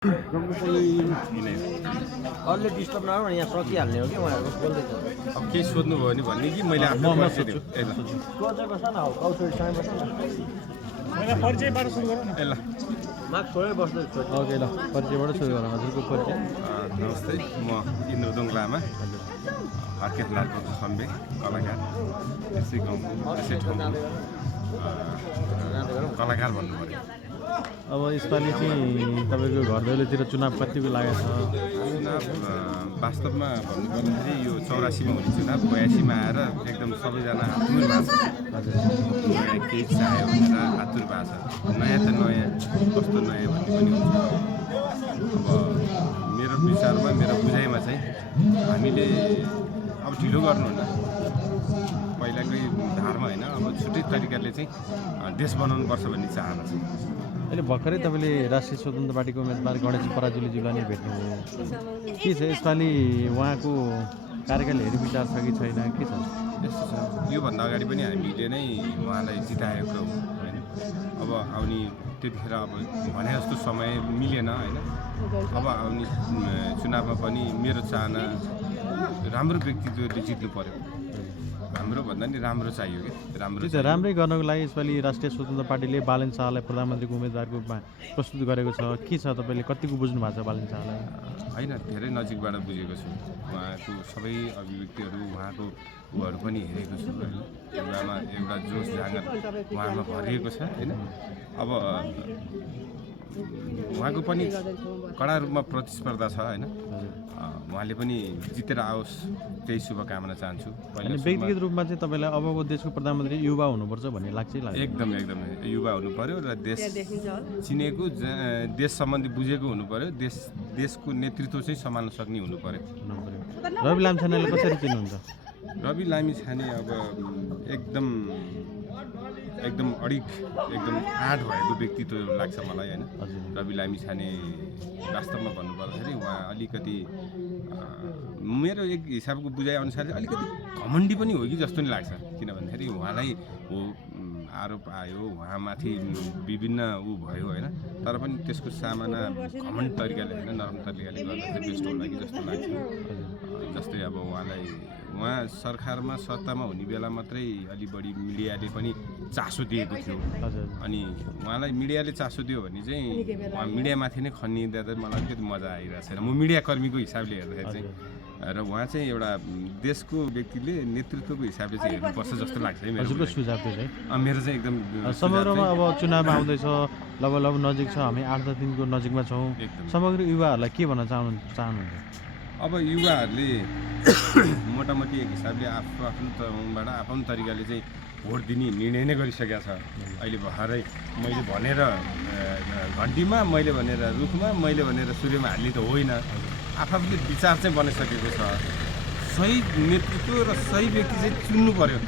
अरूले डिस्टर्ब नगर्नु यहाँ सकिहाल्ने हो कि उहाँहरू बोल्दैछ अब केही सोध्नुभयो भने भन्ने कि मैले आफ्नो परिचय दिउँ ए ल सोचेको छ न अब कौशल बस्छ पहिला परिचयबाट सुरु गरौँ न। ए ल माग छोडेर बस्दैछ ओके ल परिचयबाट सुरु गरौँ हजुरको परिचय नमस्ते म इन्द्रदोङ लामा हर्केत लालको खम्बे कलाकार यसै गाउँको यसै ठाउँको कलाकार भन्नु पऱ्यो अब यसपालि चाहिँ तपाईँको घर दैलोतिर चुनाव कतिको लागेको छ चुनाव वास्तवमा भन्नुपर्दाखेरि यो 84मा हुने चुनाव 82मा आएर एकदम सबैजना आतुर भएको छ हजुर नयाँ केही चाह्यो भनेर आतुर भएको छ नयाँ त नयाँ कस्तो नयाँ भन्ने पनि हुन्छ अब मेरो विचारमा मेरो बुझाइमा चाहिँ हामीले अब ढिलो गर्नुहुन्न पहिलाकै धारमा होइन अब छुट्टै तरिकाले चाहिँ देश बनाउनुपर्छ भन्ने चाहना छ अहिले भर्खरै तपाईँले राष्ट्रिय स्वतन्त्र पार्टीको उम्मेदवार गणेश पराजुलीज्यूलाई नै भेट्नुभयो के छ यसपालि उहाँको कार्यकाल हेरी विचार छ कि छैन के छ यस्तो छ योभन्दा अगाडि पनि हामीले नै उहाँलाई जिताएको होइन अब आउने त्यतिखेर अब भने जस्तो समय मिलेन होइन अब आउने चुनावमा पनि मेरो चाहना राम्रो व्यक्तित्वले जित्नु पर्यो राम्रो भन्दा नि राम्रो चाहियो कि राम्रो त्यो त राम्रै गर्नको लागि यसपालि राष्ट्रिय स्वतन्त्र पार्टीले बालन शाहलाई प्रधानमन्त्रीको उम्मेदवारको रूपमा प्रस्तुत गरेको छ के छ तपाईँले कतिको बुझ्नु भएको छ बालन शाहलाई होइन धेरै नजिकबाट बुझेको छु उहाँको सबै अभिव्यक्तिहरू उहाँको उहरू पनि हेरेको छु होइन एउटामा एउटा जोस जाँगर उहाँमा भरिएको छ होइन अब उहाँको पनि कडा रूपमा प्रतिस्पर्धा छ होइन उहाँले पनि जितेर आओस् त्यही शुभकामना चाहन्छु अनि व्यक्तिगत रूपमा चाहिँ तपाईँलाई अबको देशको प्रधानमन्त्री युवा हुनुपर्छ भन्ने लाग्छ एकदम एकदम युवा हुनु पर्यो र देश चिनेको देश सम्बन्धी बुझेको हुनु पर्यो देशको नेतृत्व चाहिँ सम्हाल्न सक्ने हुनु पर्यो रवि लामिछानेलाई कसरी चिन्नुहुन्छ रवि लामिछाने अब एकदम अडिक एकदम आँट भएको व्यक्तित्व लाग्छ मलाई होइन रवि लामिछाने वास्तवमा भन्नुपर्दाखेरि उहाँ अलिकति मेरो एक हिसाबको बुझाइअनुसार अलिकति घमण्डी पनि हो कि जस्तो नि लाग्छ किन भन्दाखेरि उहाँलाई हो आरोप आयो उहाँमाथि विभिन्न ऊ भयो होइन तर पनि त्यसको सामना घमण्ड तरिकाले होइन नरम तरिकाले गर्दा चाहिँ बेस्ट होला कि जस्तो लाग्छ जस्तै अब उहाँ सरकारमा सत्तामा हुने बेला मात्रै अलि बढी मिडियाले पनि चासो दिएको थियो अनि उहाँलाई मिडियाले चासो दियो भने चाहिँ उहाँ मिडियामाथि नै खनिँदा त मलाई अलिकति मजा आइरहेको छैन म मिडियाकर्मीको हिसाबले हेर्दाखेरि चाहिँ र उहाँ चाहिँ एउटा देशको व्यक्तिले नेतृत्वको हिसाबले चाहिँ हेर्नुपर्छ जस्तो लाग्छ है हजुरको सुझाव त्यो चाहिँ मेरो चाहिँ एकदम समग्रमा अब चुनाव आउँदैछ लगभग नजिक छ हामी 8-10 दिनको नजिकमा छौँ समग्र युवाहरूलाई के भन्न चाहनुहुन्छ अब युवाहरूले मोटामोटी एक हिसाबले आफ्नो ठाउँबाट आफ्नो तरिकाले चाहिँ भोट दिने निर्णय नै गरिसकेका छ अहिले भर्खरै मैले भनेर घन्टीमा मैले भनेर रुखमा मैले भनेर सूर्यमा हाल्ने त होइन आफूले विचार चाहिँ बनाइसकेको छ सही नेतृत्व र सही व्यक्ति चाहिँ चुन्नु पर्यो